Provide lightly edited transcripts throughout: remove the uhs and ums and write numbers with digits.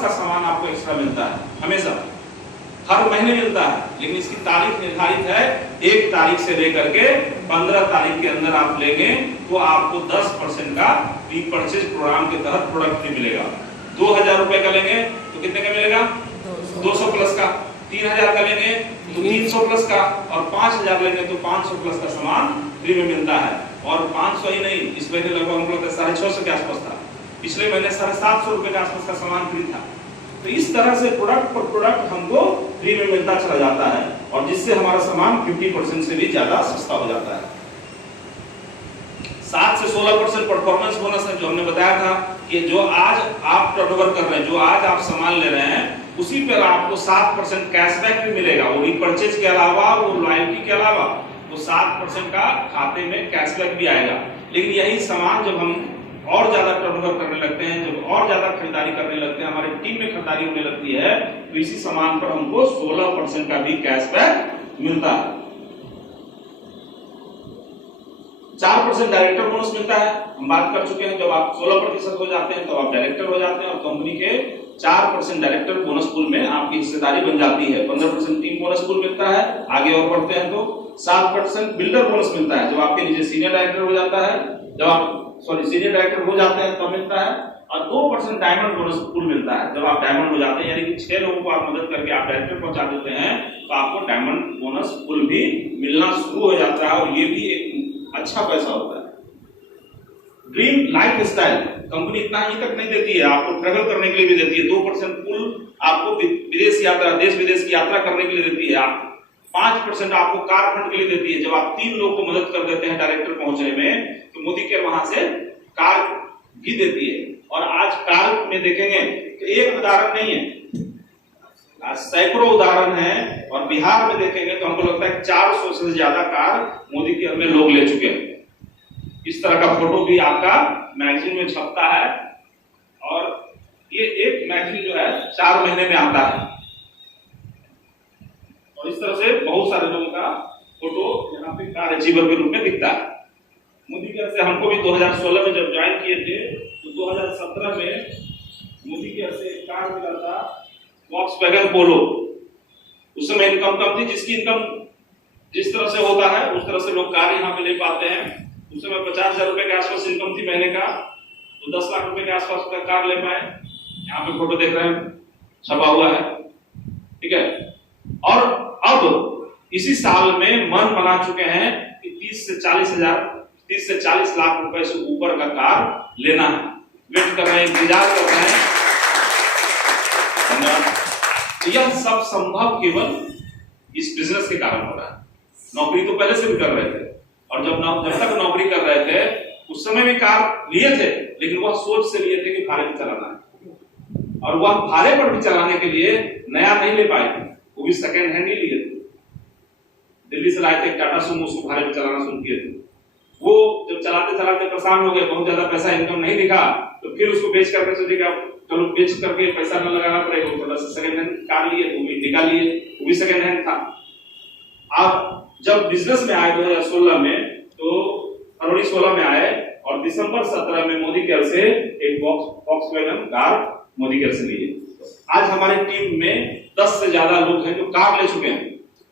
का सामान आपको एक्स्ट्रा मिलता है, हमेशा हर महीने मिलता है, लेकिन इसकी तारीख निर्धारित है 1 तारीख से लेकर के 15 तारीख के अंदर आप लेंगे तो आपको 10% का रीपर्चेज प्रोग्राम के तहत प्रोडक्ट फ्री मिलेगा। 2000 रुपए का लेंगे तो कितने का मिलेगा? 200 प्लस का। 3000 का लेंगे तो 300 प्लस का, और 5000 लेंगे तो 500 प्लस का सामान फ्री में मिलता है। और 500 ही नहीं, इस महीने लगभग हमको लगता है 650 के आसपास था, पिछले महीने 750 रुपए के आसपास का सामान फ्री था। तो इस तरह से प्रोडक्ट पर प्रोडक्ट हमको फ्री में मिलता चला जाता है, और जिससे हमारा सामान 50% से भी ज्यादा सस्ता हो जाता है। 7 से 16% परफॉर्मेंस बोनस है, जो हमने बताया था कि जो आज आप टर्नओवर कर रहे हैं, जो आज आप सामान ले रहे हैं, उसी पर आपको 7% कैशबैक भी मिलेगा। वो रीपर्चेज के अलावा, वो लॉयल्टी के अलावा, वो 7% का खाते में कैशबैक भी आएगा। लेकिन यही सामान जब हम और ज्यादा टर्नओवर करने लगते हैं, जब और ज्यादा खरीदारी करने लगते हैं, हमारी टीम में खरीदारी होने लगती है, तो इसी सामान पर हमको 16% का भी कैशबैक मिलता है। 4% डायरेक्टर बोनस मिलता है, हम बात कर चुके हैं। जब आप 16% हो जाते हैं तो आप डायरेक्टर हो जाते हैं, और कंपनी के 4% डायरेक्टर बोनस पूल में आपकी हिस्सेदारी बन जाती है। 15% टीम बोनस पूल मिलता है, आगे और बढ़ते हैं तो 7% बिल्डर बोनस मिलता है, जब आपके नीचे सीनियर डायरेक्टर हो जाता है, जब आप सीनियर डायरेक्टर हो जाते हैं तब मिलता है। और 2% डायमंड बोनस पूल मिलता है, जब आप डायमंड हो जाते हैं, यानी कि 6 लोगों को आप मदद करके आप डायरेक्टर पहुंचा देते हैं, तो आपको डायमंड बोनस पूल भी मिलना शुरू हो जाता है, और ये भी एक अच्छा पैसा होता है। ड्रीम लाइफ स्टाइल कंपनी इतना ही तक नहीं देती है, आपको ट्रैवल करने के लिए भी देती है। 2% पूल आपको विदेश यात्रा, देश विदेश की यात्रा करने के लिए देती है। आप 5% आपको कार फंड के लिए देती है, जब आप 3 लोग को मदद कर देते हैं डायरेक्टर पहुंचने में, तो मोदी केयर वहां से कार भी देती है। और आज कार में देखेंगे तो एक उदाहरण नहीं है, आज सैकड़ों उदाहरण हैं, और बिहार में देखेंगे तो हमको लगता है 400 से ज्यादा कार मोदी केयर में लोग ले चुके हैं। इस तरह का फोटो भी आपका मैगजीन में छपता है, और ये एक मैगजीन जो है 4 महीने में आता है, और इस तरह से बहुत सारे लोगों का फोटो यहाँ पे कार अचीवर के रूप में दिखता है। मोदी केयर से हमको भी 2016 में जब ज्वाइन किए थे, तो 2017 में मोदी केयर से एक कार मिला था, वॉक्सवैगन पोलो। उस समय इनकम कम थी, जिसकी इनकम जिस तरह से होता है उस तरह से लोग कार यहाँ पे ले पाते हैं। उस समय 50,000 रुपए के आसपास इनकम थी महीने का, तो 10 लाख रुपए के आसपास का कार ले पाए। यहाँ पे फोटो देख रहे हैं, छपा हुआ है, ठीक है। और अब इसी साल में मन बना चुके हैं कि 30 से 40 लाख रुपए से ऊपर का कार लेना है। वेट कर रहे हैं, इंतजार कर रहे हैं। यह सब संभव केवल इस बिजनेस के कारण हो रहा है। नौकरी तो पहले से भी कर रहे थे, और जब तक नौकरी कर रहे थे उस समय भी कार लिए थे, लेकिन वह सोच से लिए थे कि भाड़े पर चलाना है, और वह भाड़े पर भी चलाने के लिए नया नहीं ले पाए थे, वो भी सेकेंड हैंड ही लिए थे। दिल्ली से लाए थे टाटा सुमो, उसको भाड़े पर चलाना शुरू किए थे। वो जब चलाते चलाते परेशान हो गए, बहुत ज्यादा पैसा इनकम नहीं दिखा, तो फिर उसको बेच करके सोचे कि अब चलो बेच करके पैसा न लगाना पड़ेगा, थोड़ा सा सेकंड हैंड कार लिए, वो भी इंडिका लिए, वो भी सेकंड हैंड था। अब जब बिजनेस में आए 2016 में, तो फरवरी 16 में आए, और दिसंबर 17 में मोदी केयर से एक वॉक्सवैगन कार मोदी केयर से लिए। आज हमारी टीम में 10 से ज्यादा लोग हैं जो कार ले चुके हैं,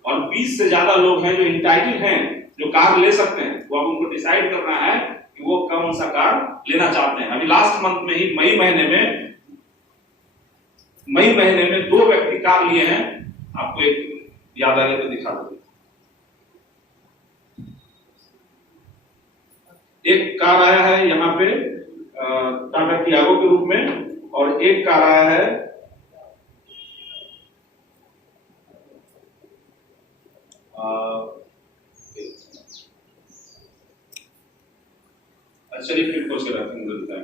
और 20 से ज्यादा लोग हैं जो इंटाइटल हैं, जो कार ले सकते हैं। वो अब उनको डिसाइड करना है कि वो कौन सा कार लेना चाहते हैं। अभी लास्ट मंथ में ही मई महीने में 2 व्यक्ति कार लिए हैं। आपको एक याद आने को दिखा दो। एक कार आया है यहाँ पे टाटा टियागो के रूप में, और एक कार आया है चलिए फिर खोज के रखेंगे।